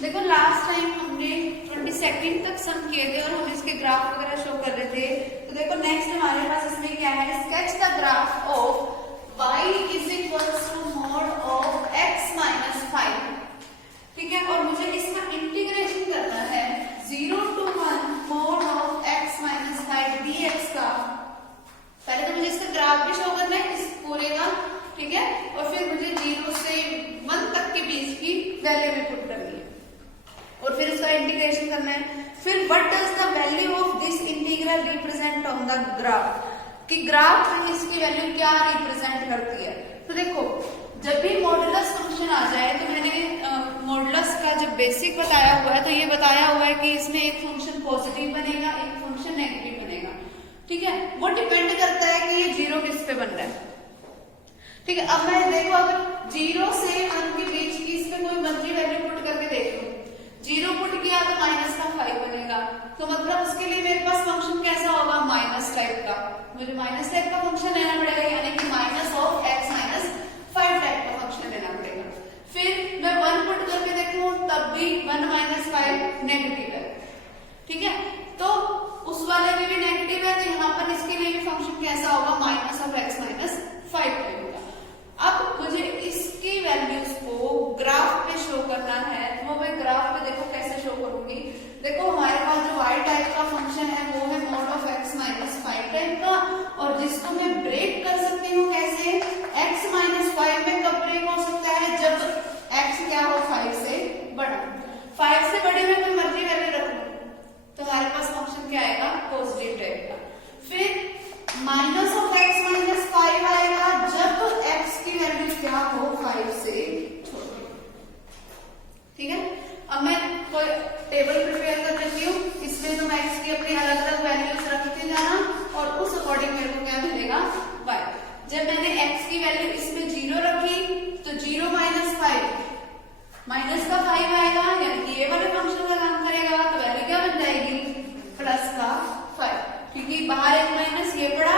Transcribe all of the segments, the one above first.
देखो last time हमने 22 तक सम किए थे और हम इसके ग्राफ वगैरह शो कर रहे थे। तो देखो नेक्स्ट हमारे पास इसमें क्या है, sketch the graph of y is equals to mod of x minus 5। ठीक है, और मुझे इसका इंटीग्रेशन करना है 0 to 1 mod of x minus 5 dx का। पहले तो मुझे इसका ग्राफ भी शो करना है इस पूरे का, ठीक है, और फिर मुझे 0 से 1 तक के बीच की वैल्यू भी पुट करनी है और फिर उसका इंटीग्रेशन करना है। फिर what does the value of this integral represent on the graph, कि ग्राफ में इसकी वैल्यू क्या रिप्रेजेंट करती है। तो देखो जब भी मॉडुलस फंक्शन आ जाए, तो मैंने मॉडुलस का जब बेसिक बताया हुआ है तो ये बताया हुआ है कि इसमें एक फंक्शन पॉजिटिव बनेगा, एक फंक्शन नेगेटिव बनेगा। ठीक है, वो डिपेंड करता है कि ये 0 किस पे बन रहा है। ठीक है, अब मैं देखो अगर 0 से 1 के बीच की इसमें कोई मर्जी वैल्यू पुट करके देख लो, 0 पुट किया तो माइनस का 5 बनेगा, तो मतलब उसके लिए मेरे पास फंक्शन कैसा होगा, माइनस टाइप का। मुझे माइनस टाइप का फंक्शन लेना पड़ेगा, यानी कि minus of x minus 5 type का फंक्शन लेना पड़ेगा। फिर मैं 1 पुट करके देखूं तब भी 1 माइनस 5 नेगेटिव है। ठीक है, तो उस वाले में भी नेगेटिव है, तो यहाँ पर इसके लिए भी फंक्शन कैसा होगा, माइनस ऑफ x माइनस 5 होगा। अब मुझे इसकी वैल्यूज को ग्राफ पे शो करना है, तो मैं ग्राफ पे देखो कैसे शो करूंगी। देखो हमारे पास जो y टाइप का फंक्शन है वो है mod of x minus 5 type का, और जिसको मैं ब्रेक कर सकती हूँ कैसे, x माइनस 5 में कब ब्रेक हो सकता है, जब x क्या हो 5 से बड़ा। 5 से बड़े में कोई मर्जी वैल्यू रख लो तो हमारे पास फंक्शन क्या आएगा, पॉजिटिव टाइप का। फिर माइनस ऑफ x माइनस 5 आएगा जब x की वैल्यू क्या हो 5 से छोटी। ठीक है, अब मैं कोई टेबल प्रिपेयर कर देती हूँ, इसमें तो मैं x की अपनी अलग अलग वैल्यूज रखते जाना और उस अकॉर्डिंग मेरे को क्या मिलेगा, y। जब मैंने x की वैल्यू इसमें 0 रखी तो 0 माइनस 5 माइनस का 5 आएगा, यानी कि ये वाले फंक्शन का काम करेगा, तो वैल्यू क्या बन जाएगी, प्लस का 5, क्योंकि बाहर एक माइनस ये पड़ा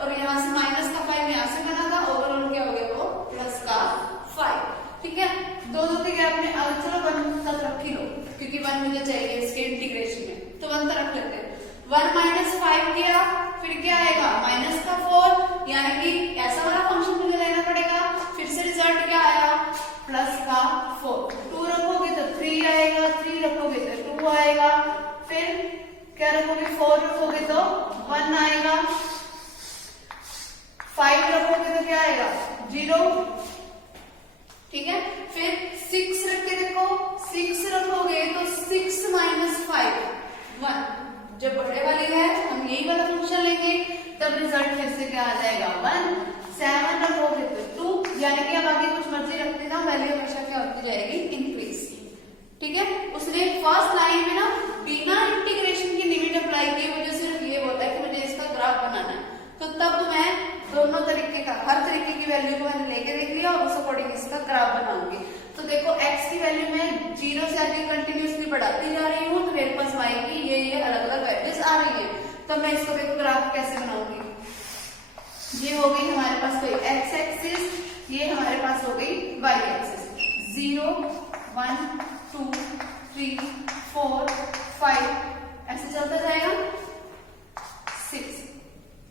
और यहाँ से माइनस का 5 यहाँ से बना था, ओवरऑल क्या हो गया वो प्लस का 5। ठीक है, दो के गैप में चलो 1 तक रख ही लो, क्योंकि 1 मुझे चाहिए इसके इंटीग्रेशन में, तो 1 तक रख लेते हैं। 1 माइनस 5 किया, फिर क्या आएगा, माइनस का 4, यानी कि ऐसा वाला फंक्शन मुझे लेना पड़ेगा। फिर से रिजल्ट क्या आएगा, प्लस का 4। 2 रखोगे तो 3 आएगा, 3 रखोगे तो 2 आएगा, फिर क्या रखोगे, 4 रखोगे तो 1 आएगा, 5 रखोगे तो क्या आएगा, 0। ठीक है, फिर 6 रख के देखो, 6 रखोगे तो 6 माइनस 5 1, जब बड़े वाली है हम यही वाला फंक्शन लेंगे, तब रिजल्ट फिर से क्या आ जाएगा 1। 7 रखोगे तो 2, यानी कि अब आगे कुछ मर्जी रखते ना, वैल्यू हमेशा क्या होती जाएगी, इंक्रीज। ठीक है, उसने फर्स्ट लाइन में ना बिना इंटीग्रेशन की लिमिट अप्लाई की, मुझे सिर्फ ये बोला है कि मुझे इसका ग्राफ बनाना है, तो तब मैं दोनों तरीके का, हर तरीके की वैल्यू को मैंने लेके देख लिया और उस अकॉर्डिंग इसका ग्राफ बनाऊंगी। तो देखो x की वैल्यू में 0 से आगे कंटिन्यूसली बढ़ाती जा रही हूँ, तो मेरे पास y की ये अलग अलग वैल्यूज आ रही है, तो मैं इसको देखो ग्राफ कैसे बनाऊंगी। ये हो गई हमारे पास कोई x एक्सिस, ये हमारे पास हो गई y एक्सिस। 0 1 2 3 4 5 ऐसे चलता जाएगा 6।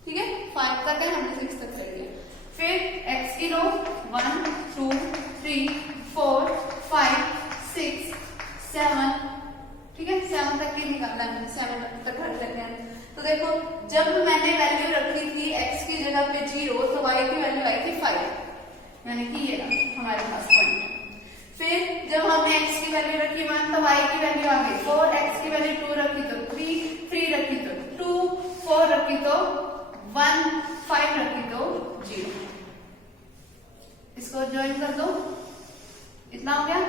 ठीक है, 5 तक है, हमने 6 तक कर लिया। फिर x की रो 1 2 3 4 5 6 7। ठीक है, 7 तक की निकालना है, 7 तक हर तक है। तो देखो जब मैंने वैल्यू रखी थी x की जगह पे 0, तो y की वैल्यू आई थी 5, यानी कि ये हमारे पास पॉइंट। फिर जब हमने x की वैल्यू रखी 1, तो y की वैल्यू आ गई 4, x की वैल्यू 2 रखी तो 3 रखी तो 2, 4 रखी तो 1, 5 रखी तो 0। इसको ज्वाइन कर दो, इतना हो गया।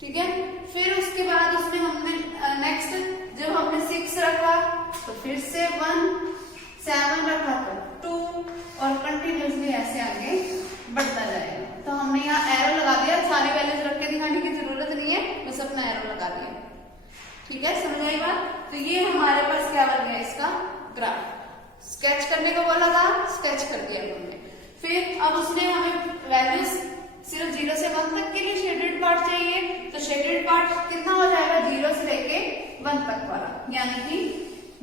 ठीक है, फिर उसके बाद उसमें हमने नेक्स्ट जब हमने 6 रखा तो फिर से 1, 7 रखा तो 2, और कंटिन्यूसली ऐसे आगे बढ़ता जाएगा। तो हमने यहाँ एरो लगा दिया, सारी वैल्यूज रख के दिखाने की जरूरत नहीं है, बस अपना एरो लगा दिया। ठीक है, समझ आई बात। तो ये हमारे पास क्या बन गया, इसका ग्राफ। स्केच करने को बोला था, स्केच कर दिया हमने। फिर अब उसने हमें वैल्यूज सिर्फ 0 से 1 तक के लिए शेडेड पार्ट चाहिए, तो शेडेड पार्ट कितना हो जाएगा 0 से लेके 1 तक वाला, यानी कि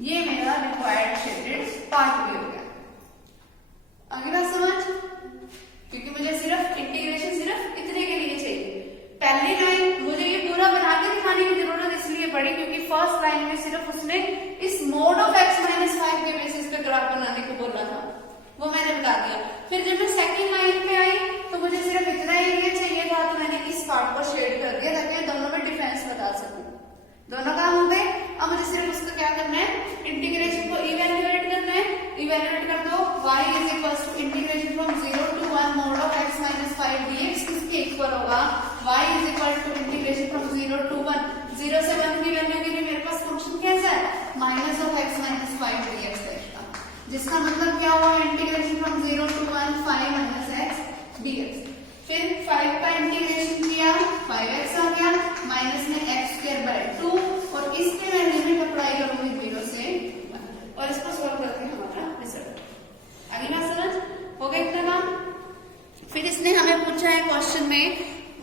ये मेरा रिक्वायर्ड शेडेड पार्ट भी हो गया। आगे बात समझ, क्योंकि मुझे सिर्फ इंटीग्रेशन सिर्फ इतने के लिए चाहिए। पहली लाइन मुझे ये पूरा बना के दिखाने की जरूरत इसलिए पड़ी क्योंकि फर्स्ट लाइन में सिर्फ उसने इस मोड ऑफ x माइनस 5 के बेसिस पे ग्राफ बनाने को बोला था, वो मैंने बता दिया। फिर जब मैं सेकंड लाइन पे आई तो मुझे सिर्फ इतना एरिया चाहिए था, तो मैंने इस पार्ट को शेड कर दिया ताकि मैं दोनों में डिफरेंस बता सकूं। दोनों काम हो गए। अब मुझे सिर्फ उसका क्या करना है, इंटीग्रेशन को इवेल्युएट करना है। इवेल्युएट कर दो, y is equal to integration from 0 to 1 mod of x minus 5 dx किसके इक्वल होगा, y is equal to integration from 0 to 1, 0 से 1 की वैल्यू के लिए मेरे पास फंक्शन कैसा है, minus of x minus 5 dx है, जिसका मतलब क्या हुआ, integration from 0 to 1 5 minus x dx। फिर 5 का इंटीग्रेशन किया, 5x आ गया, माइनस में x²/2 और इसके मैं लिमिट अप्लाई करूंगी 0 से 1 और इसको सॉल्व करके हमारा रिजल्ट। आगे बात समझ हो गया इतना काम। फिर इसने हमें पूछा है क्वेश्चन में,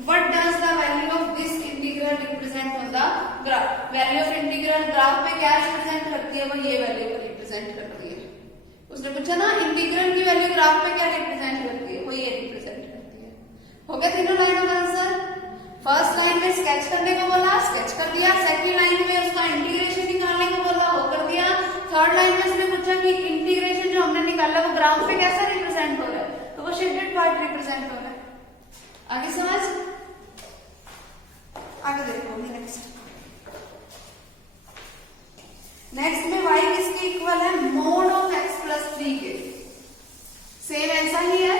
what does the value of this integral represent on the graph. Value of integral graph पे क्या रिप्रेजेंट करती है, वो ये वैल्यू को रिप्रेजेंट करती है। उसने पूछा ना इंटीग्रल की वैल्यू ग्राफ पे क्या रिप्रेजेंट करती है, वो ये रिप्रेजेंट करती है। हो गया तीनों लाइनों का आंसर। फर्स्ट लाइन में स्केच करने को बोला, स्केच कर दिया। सेकंड लाइन में उसका इंटीग्रेशन निकालने को बोला, वो कर दिया। थर्ड लाइन में उसने पूछा कि इंटीग्रेशन जो हमने निकाला वो ग्राफ पे कैसा रिप्रेजेंट हो रहा है, तो वो शेडेड पार्ट रिप्रेजेंट हो रहा है। आगे समझ, आगे देखो नेक्स्ट में y किसके इक्वल है, मोड ऑफ x प्लस 3 के। सेम ऐसा ही है,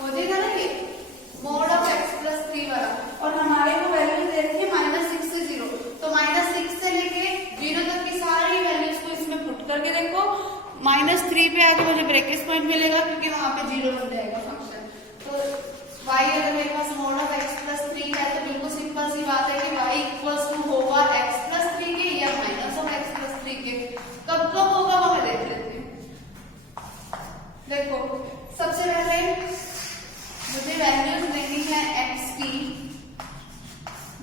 हो जाएगा ना ये मोड ऑफ x प्लस 3 वाला। और हमारे को वैल्यू दे रखी है -6 से 0, तो -6 से लेके 0 तक की सारी वैल्यूज को इसमें पुट करके देखो। -3 पे आके मुझे ब्रेकेट पॉइंट मिलेगा क्योंकि वहां पे 0 बन जाएगा फंक्शन। तो y अगर मेरे पास मोड ऑफ x प्लस 3 है तो बिल्कुल सिंपल सी बात है कि y इक्वल्स टू होगा x प्लस 3 के या माइनस ऑफ x प्लस 3 के। कब कब होगा वो मैं देख लेती हूँ। देखो सबसे पहले मुझे वैल्यूज लेनी है x की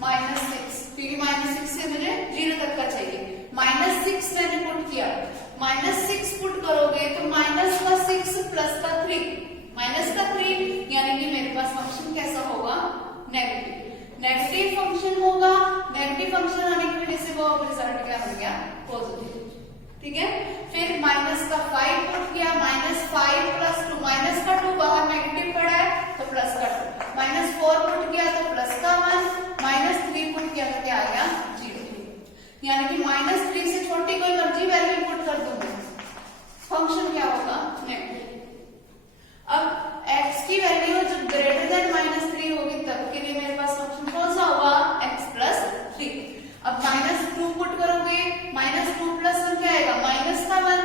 -6, क्योंकि -6 से मुझे 0 तक का चाहिए। -6 मैंने पुट किया, -6 पुट करोगे तो माइनस का 6 प्लस का 3, माइनस का 3 यानी कि मेरे पास फंक्शन कैसा होगा, नेगेटिव। नेगेटिव फंक्शन होगा, नेगेटिव फंक्शन होने की वजह से वो रिजल्ट क्या हो गया, पॉजिटिव। ठीक है, फिर माइनस का 5 पुट किया, -5 प्लस 2, माइनस का 2 बाहर नेगेटिव पड़ा है तो प्लस का 2, -4 पुट किया तो प्लस का 1, -3 पुट किया तो क्या आ गया, 0। यानी कि -3 से छोटी कोई मर्जी वैल्यू पुट कर दूंगा, फंक्शन क्या होगा, नेगेटिव। अब x की वैल्यू जब ग्रेटर देन -3 होगी तब के लिए मेरे पास फंक्शन कौन सा होगा, x प्लस 3। अब -2 पुट करोगे, -2 प्लस 1 क्या आएगा, माइनस का 1,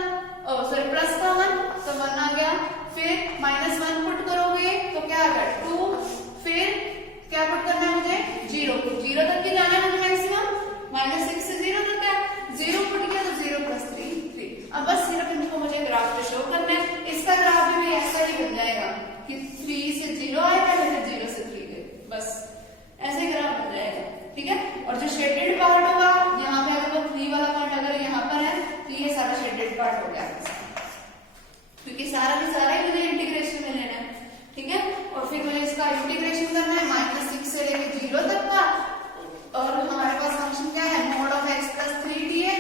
सॉरी प्लस का 1, तो 1 आ गया। फिर -1 पुट करोगे तो क्या आ गया, 2। फिर क्या पुट करना है मुझे, 0 तक के जाना है मुझे मैक्सिमम, -6 से 0 तक है। 0 पुट किया तो 0 प्लस 3 3। अब बस सिर्फ इनको मुझे ग्राफ पे शो करना है। इसका ग्राफ भी ऐसा ही बन जाएगा कि 3 से 0 आएगा, फिर 0 से 3 गए, बस ऐसे ग्राफ बन जाएगा। ठीक है, और जो शेडेड पार्ट होगा यहाँ पे अगर वो 3 वाला पॉइंट अगर यहाँ पर है तो ये सारा शेडेड पार्ट हो गया, क्योंकि सारा का सारा ही मुझे इंटीग्रेशन में लेना है। ठीक है, और फिर मुझे इसका इंटीग्रेशन करना है -6 से लेके 0 तक का, और हमारे पास फंक्शन क्या है, mod of x plus 3t है।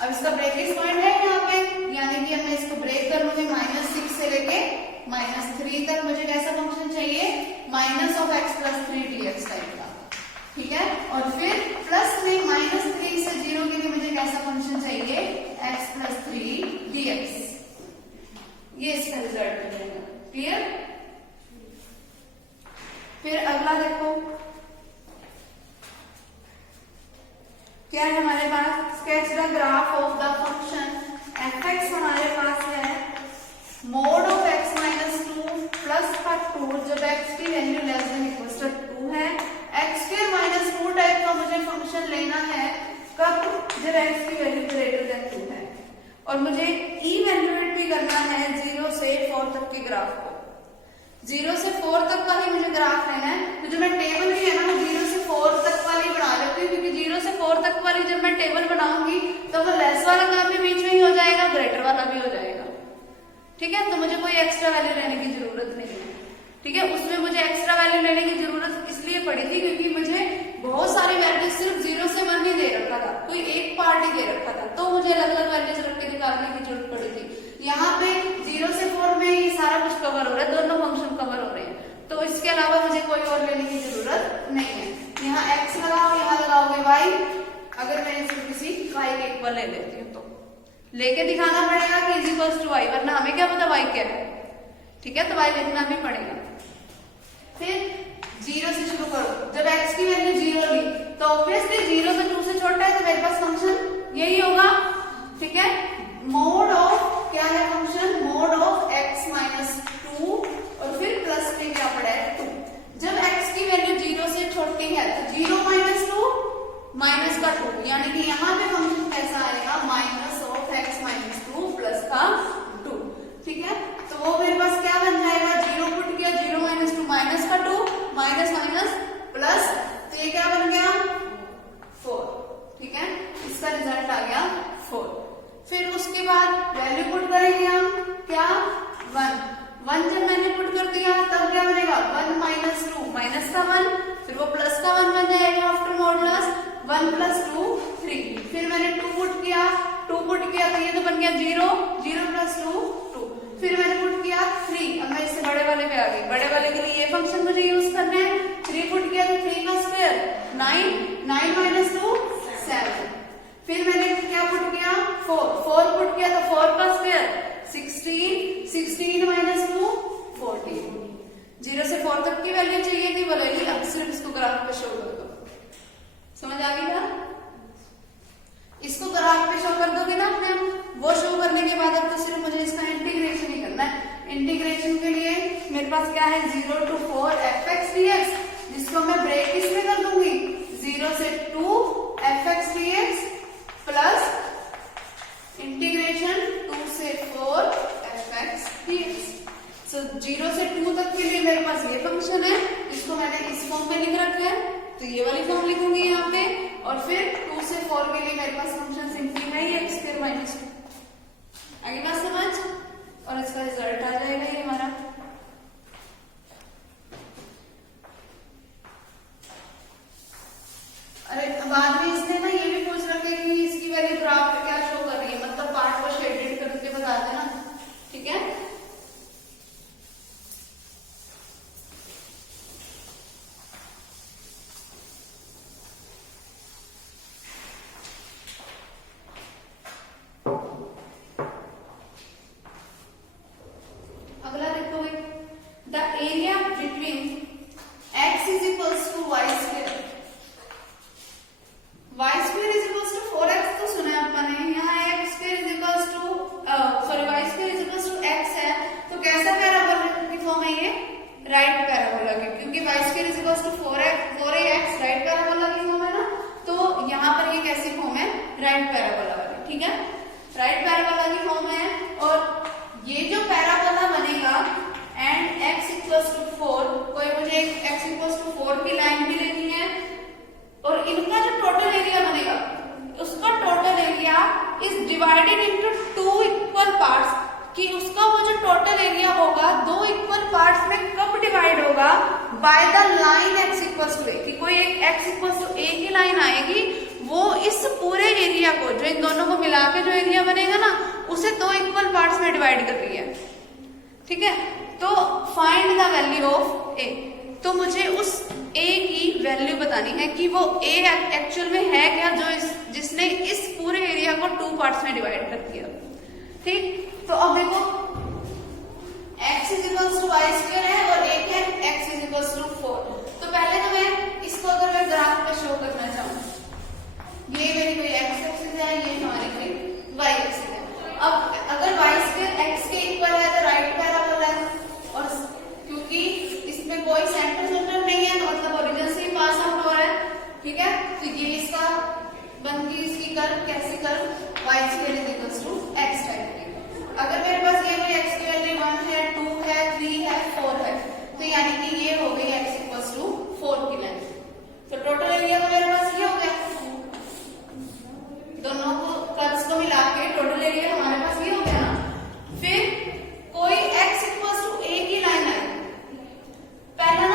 अब इसका ब्रेकेट पॉइंट है यहाँ पे, यानी कि अब मैं इसको ब्रेक कर लूंगी, -6 से लेके -3 तक मुझे कैसा फंक्शन चाहिए, minus of x plus 3 dx type का। ठीक है, और फिर प्लस में -3 से 0 के लिए मुझे कैसा फंक्शन चाहिए, x प्लस 3 dx। ये इसका रिजल्ट हो जाएगा। क्लियर। फिर अगला देखो क्या है हमारे पास, sketch the graph of the function f(x) हमारे पास है mod of x minus 2 plus का 2 जब x की value less than equal to 2 है। x² माइनस 2 टाइप का मुझे फंक्शन लेना है कब, जब x की वैल्यू ग्रेटर देन 2 है, और मुझे इवैल्यूएट भी करना है 0 से 4 तक के ग्राफ को। 0 से 4 तक का ही मुझे ग्राफ लेना है। तो जो मैं टेबल भी है ना, मैं 0 से 4 तक वाली बना लेती हूँ, क्योंकि 0 से 4 तक वाली जब मैं टेबल बनाऊंगी तो वो लेस वाला काम भी बीच में ही हो जाएगा, ग्रेटर वाला भी हो जाएगा। ठीक है, तो मुझे कोई एक्स्ट्रा वैल्यू लेने की जरूरत नहीं है। ठीक है, उसमें मुझे एक्स्ट्रा वैल्यू लेने की जरूरत इसलिए पड़ी थी क्योंकि मुझे बहुत सारी वैल्यू सिर्फ 0 से 1 ही दे रखा था, कोई एक पार्ट ही दे रखा था, तो मुझे अलग अलग वैल्यूज रख के निकालने की जरूरत पड़ी थी। यहाँ पे 0 से 4 में ये सारा कुछ कवर हो रहा है, दोनों फंक्शन कवर हो रहे हैं, तो इसके अलावा मुझे कोई और लेने की जरूरत नहीं है। यहाँ x लगाओ, यहाँ लगाओगे y। अगर मैं इसको किसी y के इक्वल ले लेती हूँ तो लेके दिखाना पड़ेगा कि इज इक्वल टू y, वरना हमें क्या पता y क्या है। ठीक है, तो y लिखना भी पड़ेगा। फिर 0 से शुरू करो। जब x की वैल्यू 0 ली तो ऑब्वियसली 0 तो 2 से छोटा है, तो मेरे पास फंक्शन यही होगा। ठीक है, मोड ऑफ क्या है function, mode of x minus 2 और फिर प्लस में क्या पड़ा है 2। जब x की वैल्यू 0 से छोटी है तो 0 माइनस 2 माइनस का 2, यानी कि यहाँ पे फंक्शन कैसा आएगा, minus of x minus 2 plus का 2। ठीक है, तो वो मेरे पास क्या बन जाएगा, 0 पुट किया, 0 माइनस 2 माइनस का 2, माइनस माइनस प्लस, तो ये क्या बन गया 4। ठीक है, इसका रिजल्ट आ गया 4। फिर उसके बाद वैल्यू पुट करेंगे हम, क्या 1 जब मैंने पुट कर दिया तब क्या बनेगा 1 माइनस 2 माइनस का 1, फिर वो प्लस का 1 बन जाएगा आफ्टर मॉडुलस, 1 प्लस 2 3। फिर मैंने 2 पुट किया तो ये तो बन गया 0, 0 प्लस 2 2। फिर मैंने पुट किया 3, अब मैं इससे बड़े वाले पे आ गई। बड़े वाले के लिए ये फंक्शन मुझे यूज करना है। 3 पुट किया तो 3 का स्क्वायर 9, 9 माइनस 2 7। फिर मैंने क्या पुट किया 4 पुट किया तो 4 का स्क्वायर 16, 16 माइनस 2 14। 0 से 4 तक की वैल्यू चाहिए थी, बोलेगी अब सिर्फ इसको ग्राफ पे शो कर दो। समझ आ गई ना, इसको ग्राफ पे शो कर दोगे ना अपने, वो शो करने के बाद अब तो सिर्फ मुझे इसका इंटीग्रेशन ही करना है। इंटीग्रेशन के लिए मेरे पास क्या है 0 to 4 fx dx, जिसको मैं ब्रेक किसमें कर दूंगी 0 से 2 fx dx प्लस इंटीग्रेशन 2 से 4 fx dx। सो 0 से 2 तक के लिए मेरे पास ये फंक्शन है, इसको मैंने इस फॉर्म में लिख रखा है, तो ये वाली फॉर्म लिखूंगी यहाँ पे। और फिर 2 से 4 के लिए मेरे पास फंक्शन सिंपली है ये x स्क्वायर माइनस 2। आगे बात समझ, और इसका रिजल्ट आ जाएगा ये हमारा। अरे बाद में इसने ना ये भी पूछ रखे कि इसकी वैल्यू ग्राफ पे क्या शो कर रही है, मतलब पार्ट को शेडेड करके बता देना। ठीक है, अगला देखो भाई, the area between x is equals to y square, y square is equals to 4x तो सुना है आपने, यहाँ x square is equals to y square is equals to x है, तो कैसा पैराबोला की फॉर्म है ये, राइट पैराबोला की, क्योंकि y square is equals to 4ax right parabola की फॉर्म है ना, तो यहाँ पर ये कैसी फॉर्म है, राइट पैराबोला वाली। ठीक है, राइट पैराबोला की फॉर्म है, और ये जो पैराबोला बनेगा एंड x इक्वल्स टू 4, कोई मुझे एक x इक्वल्स टू 4 की लाइन भी लेनी है, और इनका जो टोटल एरिया बनेगा उसका total area is divided into 2 equal parts, कि उसका वो जो टोटल एरिया होगा 2 इक्वल पार्ट्स में कब डिवाइड होगा, by the line x equals to a, कि कोई एक x इक्वल्स टू a की लाइन आएगी, वो इस पूरे एरिया को, जो इन दोनों को मिला के जो एरिया बनेगा ना, उसे 2 इक्वल पार्ट्स में डिवाइड कर रही है। ठीक है, तो find the value of a, तो मुझे उस a की वैल्यू बतानी है कि वो a एक्चुअल में है क्या, जो जिसने इस पूरे एरिया को 2 पार्ट्स में डिवाइड कर दिया। ठीक, तो अब देखो x is equals to Y square है और एक है x इज इक्वल्स टू 4। तो पहले तो मैं इसको अगर मैं ग्राफ पे शो करना चाहूँ, ये मेरी कोई x एक्सिस है, ये हमारी कोई y एक्सिस है। अब अगर y स्क्वायर x के इक्वल है तो राइट पैराबोला है, और क्योंकि इसमें कोई सेंटर नहीं है तो मतलब ओरिजिन से ही पास आउट हो रहा है। ठीक है, तो ये इसका बनती इसकी कर्व कैसी curve y square is equals to x type की। अगर मेरे पास ये कोई x की वैल्यू 1 है, 2 है, 3 है, 4 है, यानी कि ये हो गई x इक्वल्स टू 4 की लाइन। तो टोटल एरिया तो मेरे पास ये हो गया, दोनों को कर्व्स को मिला के टोटल एरिया हमारे पास ये हो गया ना। फिर कोई x इक्वल्स टू a की लाइन आई, पहला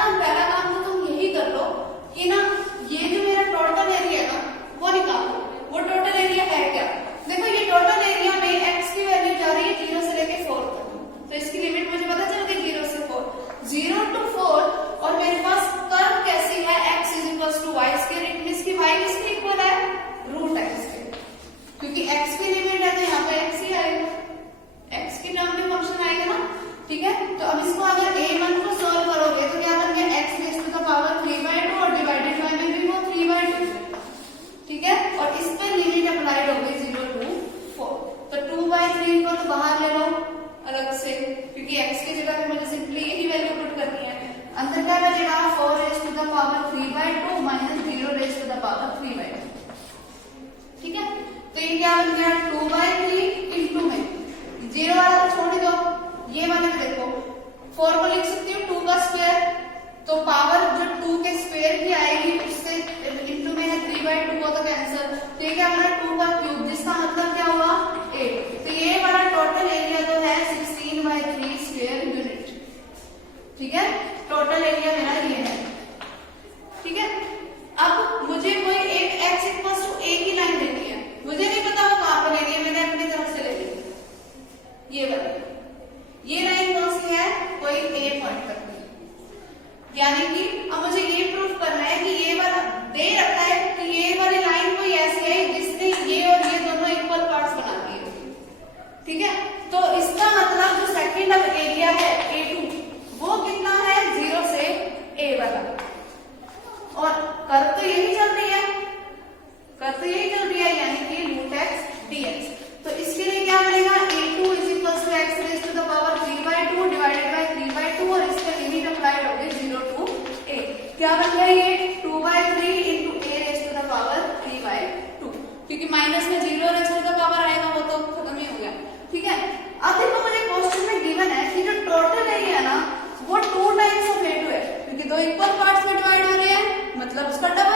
काम तो तुम यही कर लो कि ना ये जो मेरा टोटल एरिया है ना वो निकालो। वो टोटल एरिया है क्या? देखो ये टोटल एरिया में x की वैल्यू जा रही है 0 से लेके 4 तक, तो इसकी लिमिट मुझे पता चल गई 0 से 4, 0 to 4। और मेरे पास कर्व कैसी है, x is equals to Y square, it means कि y किसके इक्वल है, रूट x के, क्योंकि x की लिमिट है तो यहाँ पे x ही आएगा, x की टर्म में फंक्शन आएगा ना। ठीक है, तो अब इसको अगर a1 को सॉल्व करोगे तो क्या बन गया, x raise to the power 3/2 और डिवाइडेड बाय में भी वो 3/2। ठीक है, और इस पे लिमिट अप्लाइड हो गई 0 to 4, तो 2/3 को तो बाहर ले लो अलग से, क्योंकि x की जगह पे मुझे सिंपली यही वैल्यू पुट करनी है। अंदर क्या बचेगा, 4 raise to the power 3/2 minus 0 raise to the power 3/2। ठीक है, तो ये क्या बन गया, 2/3 इंटू में 0 वाला छोड़ दो, ये वाले में देखो 4 को लिख सकती हूँ 2 का स्क्वायर, तो पावर जो 2 के स्क्वायर की आएगी उससे इंटू में है 3/2 को तो कैंसिल, तो ये क्या बना 2 का क्यूब, जिसका मतलब क्या हुआ 8। तो ये वाला टोटल एरिया तो है 16/3 स्क्वायर यूनिट। ठीक है, टोटल एरिया मेरा ये है। ठीक है, अब मुझे कोई एक x इक्वल्स टू a की लाइन देनी है, मुझे नहीं पता वो कहां पर लेनी है, मैंने अपनी तरफ से ले ली ये वाली। ये लाइन कौन सी है, कोई a पॉइंट तक की, यानी कि अब मुझे ये प्रूफ करना है कि ये वाला दे रखा है कि ये वाली लाइन कोई ऐसी है जिसने ये और ये दोनों इक्वल पार्ट्स बना दिए। ठीक है, तो इसका मतलब जो सेकंड अब एरिया है a2 वो कितना है, 0 से a वाला, और कर्व तो यही चल रही है, यानी कि रूट x dx। तो इसके लिए क्या बनेगा, a2 is equals to x raise to the power 3/2 divided by 3/2 और इसका लिमिट अप्लाइड हो गई 0 to a। क्या बन गया ये 2/3 into a raise to the power 3/2, क्योंकि माइनस में 0 रेज़ टू द पावर आएगा वो तो खत्म ही हो गया। ठीक है, अब देखो मुझे क्वेश्चन में गिवन है कि जो टोटल एरिया है ना वो 2 टाइम्स ऑफ a2 है, क्योंकि दो इक्वल पार्ट्स में डिवाइड हो रहे हैं मतलब उसका डबल